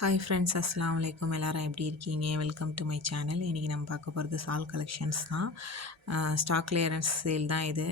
Hi friends, அஸ்ஸலாமு அலைக்கும். எல்லாரும் எப்படி இருக்கீங்க? Welcome to my channel. இன்றைக்கி நம்ம பார்க்க போகிறது சால் கலெக்ஷன்ஸ் தான். ஸ்டாக் கிளியரன்ஸ் சேல் தான் இது.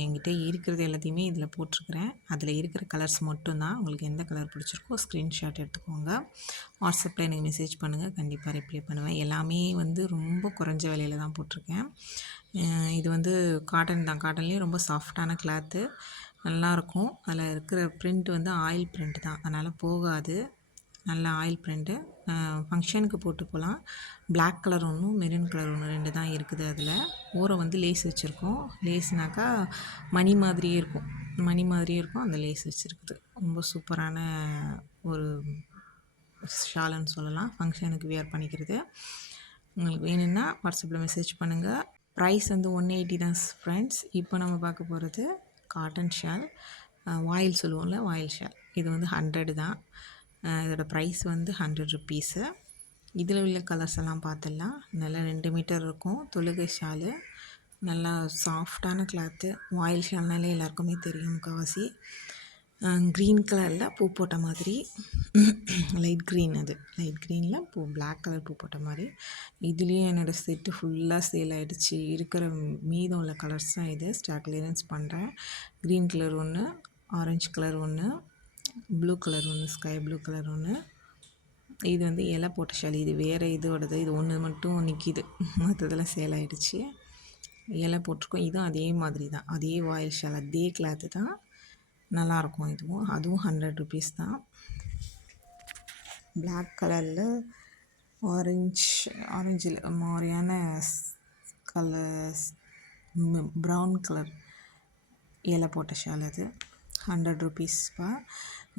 என்கிட்ட இருக்கிறது எல்லாத்தையுமே இதில் போட்டிருக்கிறேன். அதில் இருக்கிற கலர்ஸ் மட்டும்தான். உங்களுக்கு எந்த கலர் பிடிச்சிருக்கோ ஸ்க்ரீன்ஷாட் எடுத்துக்கோங்க. வாட்ஸ்அப்பில் எனக்கு மெசேஜ் பண்ணுங்கள், கண்டிப்பாக ரிப்ளை பண்ணுவேன். எல்லாமே ரொம்ப குறைஞ்ச விலையில் தான் போட்டிருக்கேன். இது காட்டன் தான். காட்டன்லேயே ரொம்ப சாஃப்டான கிளாத்து, நல்லாயிருக்கும். அதில் இருக்கிற பிரிண்ட் ஆயில் பிரிண்ட் தான், அதனால் போகாது. நல்ல ஆயில் பிரிண்ட்டு. ஃபங்க்ஷனுக்கு போட்டு போகலாம். பிளாக் கலர் ஒன்றும் மெரூன் கலர் ஒன்று 2 தான் இருக்குது. அதில் ஓரம் லேஸ் வச்சுருக்கோம். லேஸ்னாக்கா மணி மாதிரியே இருக்கும். மணி மாதிரியே இருக்கும், அந்த லேஸ் வச்சுருக்குது. ரொம்ப சூப்பரான ஒரு ஷாலுன்னு சொல்லலாம். ஃபங்க்ஷனுக்கு வியர் பண்ணிக்கிறது. உங்களுக்கு வேணும்னா வாட்ஸ்அப்பில் மெசேஜ் பண்ணுங்கள். ப்ரைஸ் 180 தான் ஃப்ரெண்ட்ஸ். இப்போ நம்ம பார்க்க போகிறது காட்டன் ஷால். வாயில் சொல்லுவோம்ல, வாயில் ஷால். இது 100 தான். இதோட ப்ரைஸ் 100 ருப்பீஸு. இதில் உள்ள கலர்ஸ் எல்லாம் பார்த்துடலாம். நல்லா 2 மீட்டர் இருக்கும். தொழுகை ஷாலு, நல்லா சாஃப்டான கிளாத்து. வாயில் ஷால்னாலே எல்லாருக்குமே தெரியும் முக்கால்வாசி. க்ரீன் கலரில் பூ போட்ட மாதிரி, லைட் க்ரீன். அது லைட் க்ரீனில் பிளாக் கலர் பூ போட்ட மாதிரி. இதுலேயும் என்னோடய செட்டு ஃபுல்லாக சேல் ஆகிடுச்சு. இருக்கிற மீதம் உள்ள கலர்ஸ் தான் இது. ஸ்டாக் கிளியரன்ஸ் பண்ணுறேன். க்ரீன் கலர் ஒன்று, ஆரஞ்சு கலர் ஒன்று, ப்ளூ கலர் ஒன்று, ஸ்கை ப்ளூ கலர் ஒன்று. இது இலை போட்ட ஷால். இது வேறு இதோடது. இது ஒன்று மட்டும் நிற்கிது, மற்றதெல்லாம் சேல் ஆகிடுச்சு. இலை போட்டிருக்கோம். இதுவும் அதே மாதிரி தான், அதே வாயில் ஷால், அதே கிளாத்து தான். நல்லாயிருக்கும். அதுவும் 100 ருப்பீஸ் தான். பிளாக் கலரில் ஆரஞ்சில் மாதிரியான கலர்ஸ், ப்ரௌன் கலர் இலை போட்ட ஷால். அது 100 ருப்பீஸ்ப்பா.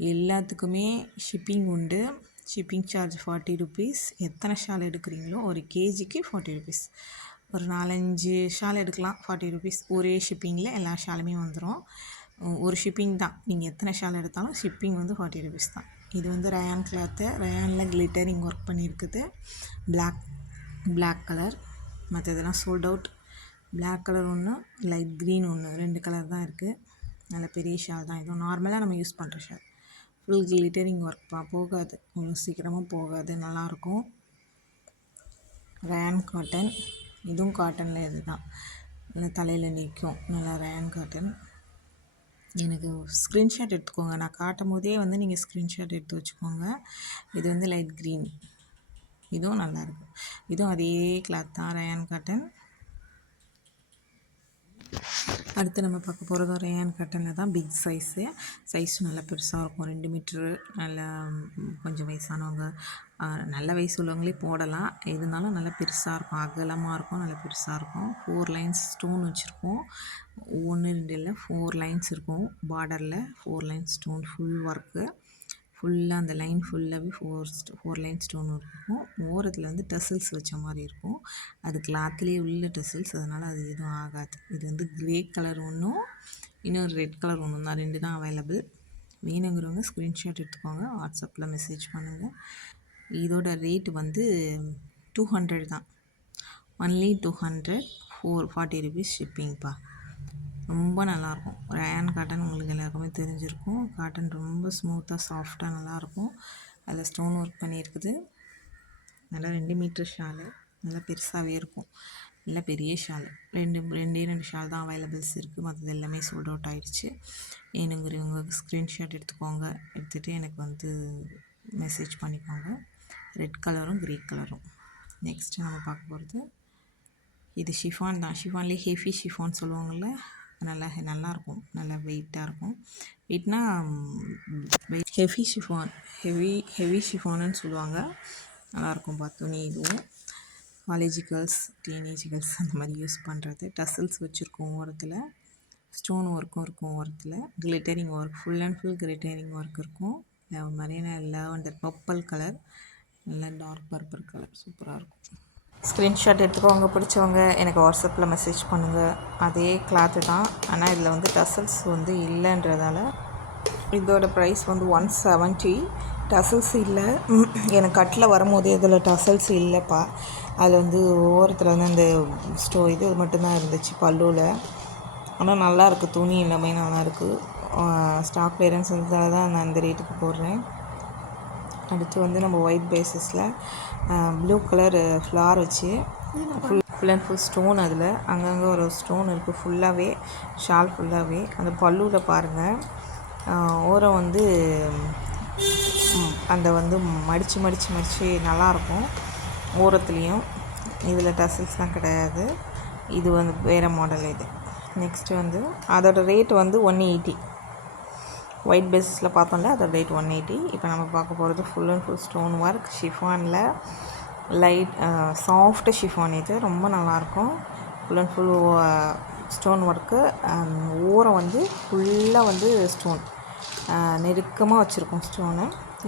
எல்லாத்துக்குமே ஷிப்பிங் உண்டு. Shipping charge 40 rupees. எத்தனை ஷால் எடுக்கிறீங்களோ ஒரு கேஜிக்கு 40 ருப்பீஸ். ஒரு 4-5 ஷால் எடுக்கலாம், 40 ருப்பீஸ். ஒரே ஷிப்பிங்கில் எல்லா ஷாலுமே வந்துடும். ஒரு ஷிப்பிங் தான். நீங்கள் எத்தனை ஷால் எடுத்தாலும் ஷிப்பிங் 40 ருப்பீஸ் தான். இது ரயான் கிளாத்து. ரயானில் கிளிட்டரிங் ஒர்க் பண்ணியிருக்குது. Black colour. மற்றதெல்லாம் சோல்ட் அவுட். பிளாக் கலர் ஒன்று, லைட் க்ரீன் ஒன்று, 2 கலர் தான் இருக்குது. நல்ல பெரிய ஷால் தான். இதுவும் நார்மலாக நம்ம யூஸ் பண்ணுற ஷால். Full glittering ஒர்க்பா. போகாது, அவ்வளோ சீக்கிரமாக போகாது. நல்லாயிருக்கும். Rayon cotton. இதுவும் காட்டனில் இது தான். நல்லா தலையில் நிற்கும். நல்லா ரயான் காட்டன். எனக்கு ஸ்க்ரீன்ஷாட் எடுத்துக்கோங்க. நான் காட்டும் போதே நீங்கள் ஸ்க்ரீன்ஷாட் எடுத்து வச்சுக்கோங்க. இது லைட் க்ரீன். இதுவும் நல்லாயிருக்கும். இதுவும் அதே கிளாத் தான், ரயான் காட்டன். அடுத்து நம்ம பார்க்க போகிறதும் ரயான் காட்டனில் தான். பிக் சைஸும் நல்லா பெருசாக இருக்கும். 2 மீட்ரு. நல்லா கொஞ்சம் வயசானவங்க, நல்ல வயசு உள்ளவங்களே போடலாம். இருந்தாலும் நல்லா பெருசாக இருக்கும், அகலமாக இருக்கும், நல்லா பெருசாக இருக்கும். 4 லைன்ஸ் ஸ்டோன் வச்சுருக்கோம். 1 2 இல்லை, 4 லைன்ஸ் இருக்கும். பார்டரில் 4 லைன்ஸ் ஸ்டோன், ஃபுல் ஒர்க்கு. ஃபுல்லாக அந்த லைன் ஃபுல்லாகவே 4 லைன் ஸ்டோன் இருக்கும். ஓரத்தில் டசல்ஸ் வச்ச மாதிரி இருக்கும். அது கிளாத்லேயே உள்ள டசல்ஸ், அதனால் அது எதுவும் ஆகாது. இது க்ரே கலர் ஒன்றும், இன்னொரு ரெட் கலர் ஒன்று தான். 2 தான் அவைலபிள். வேணுங்கிறவங்க ஸ்க்ரீன்ஷாட் எடுத்துக்கோங்க, வாட்ஸ்அப்பில் மெசேஜ் பண்ணுங்கள். இதோட ரேட்டு 200 தான். ஒன்லி 200. 40 ருபீஸ் ஷிப்பிங்ப்பா. ரொம்ப நல்லாயிருக்கும். ரயான் காட்டன் உங்களுக்கு எல்லாருக்குமே தெரிஞ்சிருக்கும். காட்டன் ரொம்ப ஸ்மூத்தாக சாஃப்டாக நல்லாயிருக்கும். அதில் ஸ்டோன் ஒர்க் பண்ணியிருக்குது. நல்லா 2 மீட்டர் ஷாலு. நல்லா பெருசாகவே இருக்கும். நல்லா பெரிய ஷாலு. 2 ஷால் தான் அவைலபிள்ஸ் இருக்குது. மற்றது எல்லாமே சோல்ட் அவுட் ஆகிடுச்சு. வேணுங்கிறவங்க ஸ்க்ரீன்ஷாட் எடுத்துக்கோங்க. எடுத்துகிட்டு எனக்கு மெசேஜ் பண்ணிக்கோங்க. ரெட் கலரும் க்ரே கலரும். நெக்ஸ்ட்டு நம்ம பார்க்க போகிறது இது ஷிஃபான் தான். ஷிஃபான்லேயே ஹெவி ஷிஃபான் சொல்லுவாங்கள்ல, நல்லாயிருக்கும். நல்லா வெயிட்டாக இருக்கும். வெயிட்னா ஹெவி ஷிஃபானுன்னு சொல்லுவாங்க. நல்லாயிருக்கும் துணி. இதுவும் காலேஜ் கேர்ள்ஸ், டீனேஜ் கேர்ள்ஸ் அந்த மாதிரி யூஸ் பண்ணுறது. டசல்ஸ் வச்சுருக்கோம் ஓரத்தில். ஸ்டோன் ஒர்க்கும் இருக்கும் ஓரத்தில். Glittering work, full and full glittering work இருக்கும். மரீனா லாவெண்டர் பர்பிள் கலர், நல்லா டார்க் பர்பிள் கலர், சூப்பராக இருக்கும். ஸ்க்ரீன்ஷாட் எடுத்துக்கோங்க. பிடிச்சவங்க எனக்கு வாட்ஸ்அப்பில் மெசேஜ் பண்ணுங்கள். அதே கிளாத்து தான், ஆனால் இதில் டசல்ஸ் இல்லைன்றதால இதோட ப்ரைஸ் 170. டசல்ஸ் இல்லை. எனக்கு கட்டில் வரும்போதே இதில் டசல்ஸ் இல்லைப்பா. அதில் ஓரத்தில் அந்த இது மட்டும்தான் இருந்துச்சு பல்லுவில். ஆனால் நல்லாயிருக்கு. துணி எல்லாமே நல்லாயிருக்கு. ஸ்டாக் கிளியரன்ஸ் தான் நான் இந்த ரேட்டுக்கு போடுறேன். அடுத்து வந்து நம்ம ஒயிட் பேஸஸில் ப்ளூ கலர் ஃப்ளார் வச்சு ஃபுல் அண்ட் ஃபுல் ஸ்டோன், அதில் அங்கங்கே ஒரு ஸ்டோன் இருக்குது ஃபுல்லாகவே, ஷால் ஃபுல்லாகவே. அந்த பல்லுவில் பாருங்கள் ஓரம் வந்து அந்த வந்து மடித்து நல்லாயிருக்கும் ஓரத்துலேயும். இதில் டசல்ஸ்லாம் கிடையாது, இது வந்து வேறு மாடல். இது நெக்ஸ்ட்டு வந்து அதோடய ரேட் வந்து 180. ஒயிட் பேஸில் பார்த்தோம்ல, அதோட ரேட் 180. இப்போ நம்ம பார்க்க போகிறது full and full stone work ஷிஃபானில், லைட் சாஃப்ட் ஷிஃபான். இது ரொம்ப நல்லாயிருக்கும். Full and full stone work. ஓரம் வந்து ஃபுல்லாக வந்து ஸ்டோன் நெருக்கமாக வச்சுருக்கோம் ஸ்டோனு.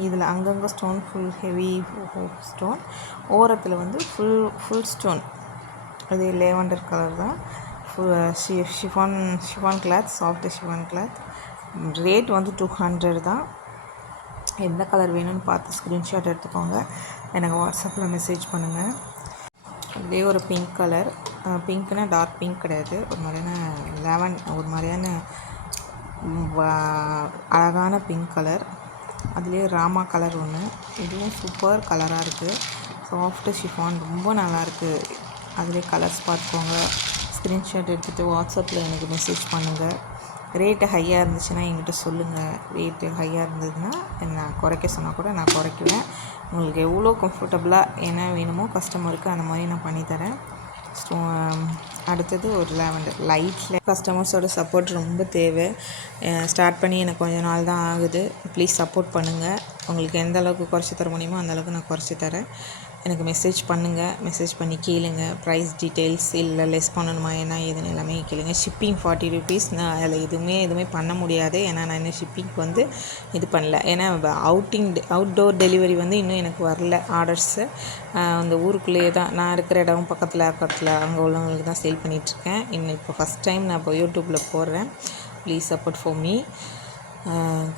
இதில் அங்கங்கே ஸ்டோன் ஃபுல் ஹெவி ஸ்டோன், ஓரத்தில் வந்து ஃபுல் ஸ்டோன். இது லேவண்டர் கலர் தான். Chiffon cloth, soft chiffon cloth. Rate வந்து 200 தான். எந்த கலர் வேணும்னு பார்த்து ஸ்க்ரீன்ஷாட் எடுத்துக்கோங்க, எனக்கு வாட்ஸ்அப்பில் மெசேஜ் பண்ணுங்கள். இதே ஒரு பிங்க் கலர், பிங்க்னா டார்க் பிங்க் கிடையாது, ஒரு மாதிரியான ஒரு மாதிரியான அழகான பிங்க் கலர். அதுலேயே ராமா கலர் ஒன்று, இதுவும் சூப்பர் கலராக இருக்குது. சாஃப்ட்டு ஷிஃபான், ரொம்ப நல்லாயிருக்கு. அதிலே கலர்ஸ் பார்த்துக்கோங்க, ஸ்க்ரீன்ஷாட் எடுத்துகிட்டு வாட்ஸ்அப்பில் எனக்கு மெசேஜ் பண்ணுங்கள். ரேட்டு ஹையாக இருந்துச்சுன்னா என்கிட்ட சொல்லுங்கள். ரேட்டு ஹையாக இருந்ததுன்னா நான் குறைக்க சொன்னால் கூட நான் குறைக்குவேன். உங்களுக்கு எவ்வளோ கம்ஃபர்டபுளாக என்ன வேணுமோ கஸ்டமருக்கு அந்த மாதிரி நான் பண்ணித்தரேன். அடுத்தது ஒரு லேவண்டர் லைட்டில். கஸ்டமர்ஸோட சப்போர்ட் ரொம்ப தேவை. ஸ்டார்ட் பண்ணி எனக்கு கொஞ்ச நாள் தான் ஆகுது. ப்ளீஸ் சப்போர்ட் பண்ணுங்கள். உங்களுக்கு எந்த அளவுக்கு குறைச்சி தர முடியுமோ அந்தளவுக்கு நான் குறைச்சி தரேன். எனக்கு மெசேஜ் பண்ணுங்கள், மெசேஜ் பண்ணி கேளுங்க. ப்ரைஸ் டீட்டெயில்ஸ் இல்லை லெஸ் பண்ணணுமா என்ன ஏதுன்னு எல்லாமே கேளுங்க. Shipping 40 rupees. நான் அதில் எதுவுமே பண்ண முடியாது, ஏன்னா நான் இன்னும் ஷிப்பிங்க்கு வந்து இது பண்ணல. ஏன்னா அவுட்டோர் டெலிவரி வந்து இன்னும் எனக்கு வரல ஆர்டர்ஸு. அந்த ஊருக்குள்ளேயே தான் நான் இருக்கிற இடம் பக்கத்தில் அங்கே உள்ளவங்களுக்கு தான் சேல் பண்ணிகிட்ருக்கேன். இப்போ ஃபஸ்ட் டைம் நான் இப்போ யூடியூப்பில் போடுறேன். Please support for me.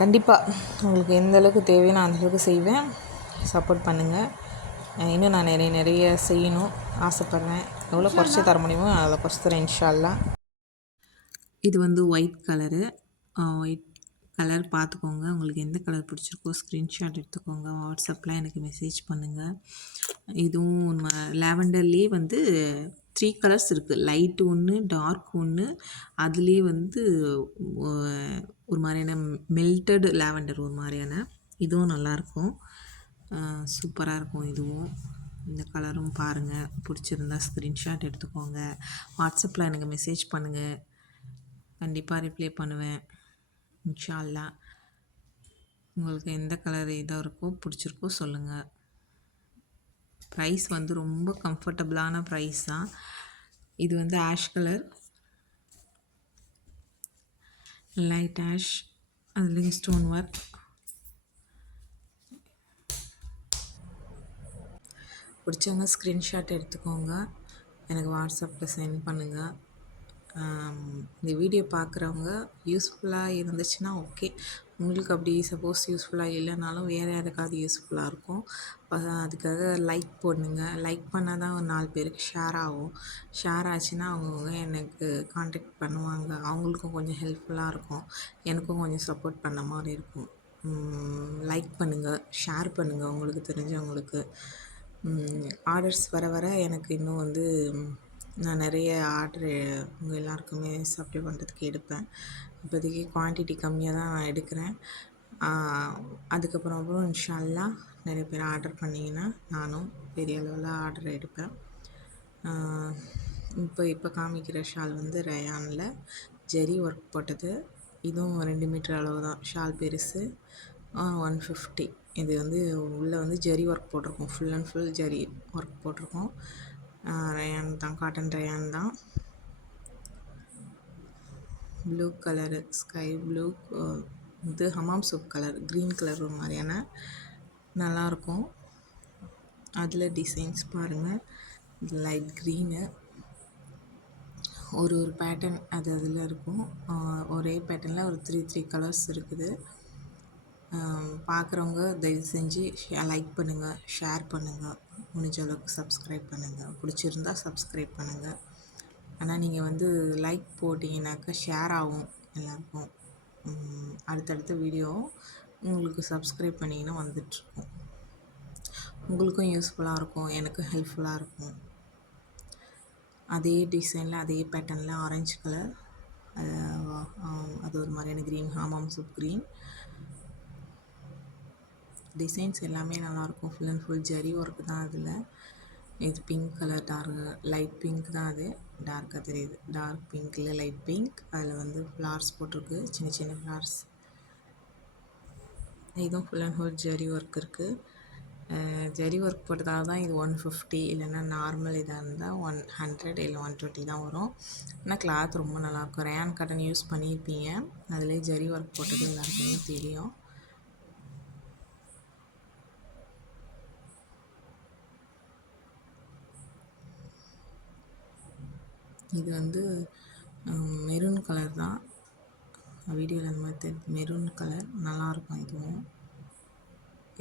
கண்டிப்பாக உங்களுக்கு எந்த அளவுக்கு தேவையோ நான் அந்தளவுக்கு செய்வேன். சப்போர்ட் பண்ணுங்கள். இன்னும் நான் நிறைய செய்யணும் ஆசைப்பட்றேன். எவ்வளோ குறைச்சி தர முடியுமோ அதில் குறைச்சி தரேன் இன்ஷா அல்லாஹ். இது வந்து ஒயிட் கலரு. ஒயிட் கலர் பார்த்துக்கோங்க. உங்களுக்கு எந்த கலர் பிடிச்சிருக்கோ ஸ்க்ரீன்ஷாட் எடுத்துக்கோங்க, வாட்ஸ்அப்பில் எனக்கு மெசேஜ் பண்ணுங்கள். இதுவும் லேவண்டர்லேயே வந்து 3 கலர்ஸ் இருக்குது. லைட் ஒன்று, டார்க் ஒன்று, அதுலேயே வந்து ஒரு மாதிரியான மெல்டட் லேவண்டர் ஒரு மாதிரியான. இதுவும் நல்லாயிருக்கும், சூப்பராக இருக்கும். இதுவும் இந்த கலரும் பாருங்கள், பிடிச்சிருந்தா ஸ்க்ரீன்ஷாட் எடுத்துக்கோங்க, வாட்ஸ்அப்பில் எனக்கு மெசேஜ் பண்ணுங்கள். கண்டிப்பாக ரிப்ளை பண்ணுவேன் இன்ஷா அல்லாஹ். உங்களுக்கு எந்த கலர் இதாக இருக்கோ பிடிச்சிருக்கோ சொல்லுங்கள். ப்ரைஸ் வந்து ரொம்ப கம்ஃபர்டபுளான ப்ரைஸ் தான். இது வந்து ஆஷ் கலர், லைட் ஆஷ், அதுலேயும் ஸ்டோன் ஒர்க். பிடிச்சவங்க ஸ்க்ரீன்ஷாட் எடுத்துக்கோங்க, எனக்கு வாட்ஸ்அப்பில் சென்ட் பண்ணுங்கள். இந்த வீடியோ பார்க்குறவங்க யூஸ்ஃபுல்லாக இருந்துச்சுன்னா ஓகே. உங்களுக்கு அப்படி சப்போஸ் யூஸ்ஃபுல்லாக இல்லைனாலும் வேறு யாருக்காவது யூஸ்ஃபுல்லாக இருக்கும். அதுக்காக லைக் போடுங்க. லைக் பண்ணால் தான் ஒரு 4 பேருக்கு ஷேர் ஆகும். ஷேர் ஆச்சுன்னா அவங்கவுங்க எனக்கு கான்டாக்ட் பண்ணுவாங்க. அவங்களுக்கும் கொஞ்சம் ஹெல்ப்ஃபுல்லாக இருக்கும், எனக்கும் கொஞ்சம் சப்போர்ட் பண்ண மாதிரி இருக்கும். லைக் பண்ணுங்கள், ஷேர் பண்ணுங்கள் உங்களுக்கு தெரிஞ்சவங்களுக்கு. ஆர்டர்ஸ் வர வர எனக்கு இன்னும் வந்து நான் நிறைய ஆர்டரு உங்கள் எல்லாருக்குமே சப்ளை பண்ணுறதுக்கு எடுப்பேன். இப்போதைக்கு குவான்டிட்டி கம்மியாக தான் நான் எடுக்கிறேன். அதுக்கப்புறம் இன்ஷா அல்லாஹ் நிறைய பேர் ஆர்டர் பண்ணிங்கன்னா நானும் பெரிய அளவில் ஆர்டர் எடுப்பேன். இப்போ காமிக்கிற ஷால் வந்து ரயானில் ஜெரி ஒர்க் போட்டது. இதுவும் 2 மீட்டர் அளவு தான். ஷால் பெருசு, 150. இது வந்து உள்ளே வந்து ஜெரி ஒர்க் போட்டிருக்கோம், full and full zari work போட்டிருக்கோம். ரயான் தான், காட்டன் ரயான் தான். ப்ளூ கலரு, ஸ்கை ப்ளூ, இது Hamam soap colour, green colour ஒரு மாதிரியான நல்லாயிருக்கும். அதில் டிசைன்ஸ் பாருங்கள், லைட் க்ரீனு, ஒரு பேட்டர்ன் அதில் இருக்கும். ஒரே பேட்டர்னில் ஒரு 3 கலர்ஸ் இருக்குது. பார்க்குறவங்க தயவு செஞ்சு லைக் பண்ணுங்கள், ஷேர் பண்ணுங்கள், முடிஞ்ச அளவுக்கு சப்ஸ்கிரைப் பண்ணுங்கள். பிடிச்சிருந்தா சப்ஸ்கிரைப் பண்ணுங்கள். ஆனால் நீங்கள் வந்து லைக் போட்டிங்கனாக்கா ஷேர் ஆகும் எல்லாருக்கும். அடுத்தடுத்த வீடியோ உங்களுக்கு சப்ஸ்கிரைப் பண்ணிங்கன்னா வந்துட்டுருக்கும். உங்களுக்கும் யூஸ்ஃபுல்லாக இருக்கும், எனக்கும் ஹெல்ப்ஃபுல்லாக இருக்கும். அதே டிசைனில் அதே பேட்டர்னில் ஆரஞ்சு கலர், அது ஒரு மாதிரியான க்ரீன், ஹாமாம் சூப் க்ரீன். டிசைன்ஸ் எல்லாமே நல்லாயிருக்கும். Full and full zari work தான் அதில். இது பிங்க் கலர், லைட் பிங்க் தான் அது. டார்க்காக தெரியுது. டார்க் பிங்க்கில் லைட் பிங்க். அதில் வந்து ஃப்ளார்ஸ் போட்டிருக்கு, சின்ன சின்ன ஃப்ளார்ஸ். இதுவும் full and full zari work இருக்குது. ஜரி ஒர்க் போட்டதால் தான் இது 150, இல்லைன்னா நார்மல் இதாக இருந்தால் 100 இல்லை 120 தான் வரும். ஆனால் கிளாத் ரொம்ப நல்லாயிருக்கும். ரேயான் காட்டன் யூஸ் பண்ணியிருப்பீங்க, அதிலே ஜரி ஒர்க் போட்டது எல்லாருக்குமே தெரியும். இது வந்து மெரூன் கலர் தான். வீடியோவில் அந்த மாதிரி மெரூன் கலர் நல்லாயிருக்கும். இதுவும்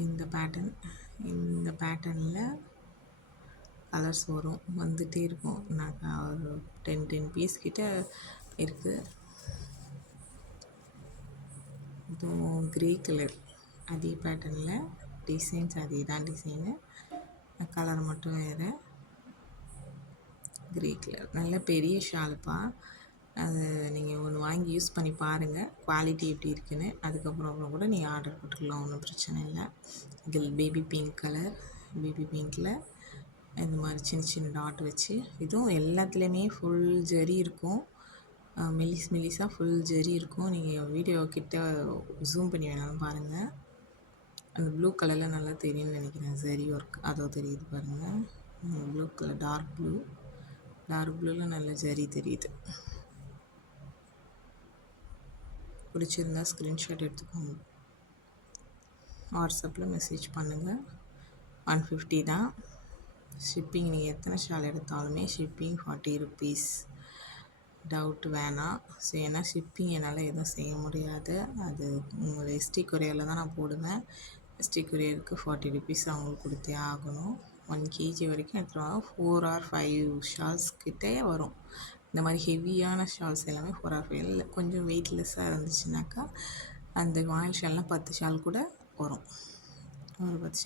இந்த பேட்டர்னில் கலர்ஸ் வரும், வந்துகிட்டே இருக்கும். நான் ஒரு 10 பீஸ் கிட்ட இருக்குது. இதுவும் க்ரே கலர், அதே பேட்டர்னில் டிசைன்ஸ் அதே தான் டிசைனு, கலர் மட்டும் வேறு. க்ரே கலர் நல்ல பெரிய ஷால்ப்பா. அது நீங்கள் ஒன்று வாங்கி யூஸ் பண்ணி பாருங்கள், குவாலிட்டி எப்படி இருக்குன்னு. அதுக்கப்புறம் கூட நீங்கள் ஆர்டர் போட்டுக்கலாம், ஒன்றும் பிரச்சனை இல்லை. இதில் பேபி பிங்க் கலர், பேபி பிங்க்கில் இந்த மாதிரி சின்ன சின்ன டாட் வச்சு, இதுவும் எல்லாத்துலேயுமே ஃபுல் ஜரி இருக்கும். மெலிசாக ஃபுல் ஜரி இருக்கும். நீங்கள் வீடியோ கிட்ட ஜூம் பண்ணி வேணாலும் பாருங்கள். அந்த ப்ளூ கலரில் நல்லா தெரியும்னு நினைக்கிறேன், ஜரி ஒர்க் அதோ தெரியுது பாருங்கள். ப்ளூ கலர், டார்க் ப்ளூவில் நல்ல ஜரி தெரியுது. பிடிச்சிருந்தா ஸ்க்ரீன்ஷாட் எடுத்துக்கோங்க, வாட்ஸ்அப்பில் மெசேஜ் பண்ணுங்கள். 150 தான் ஷிப்பிங். நீங்கள் எத்தனை ஷால் எடுத்தாலுமே ஷிப்பிங் 40 ருபீஸ். டவுட் வேணாம். ஸோ ஏன்னா ஷிப்பிங் என்னால் எதுவும் செய்ய முடியாது. அது உங்கள் எஸ்டி கொரியரில் தான் நான் போடுவேன். எஸ்டி கொரியருக்கு 40 ருபீஸ் அவங்களுக்கு கொடுத்தே ஆகணும். 1 kg வரைக்கும் எடுத்துருவாங்க. 4 or 5 ஷால்ஸ் கிட்டே வரும். இந்த மாதிரி ஹெவியான ஷால்ஸ் எல்லாமே 4 or 5. இல்லை கொஞ்சம் வெயிட்லெஸ்ஸாக இருந்துச்சுனாக்கா அந்த வாயில் ஷால்லாம் 10 ஷால் கூட வரும். ஒரு 10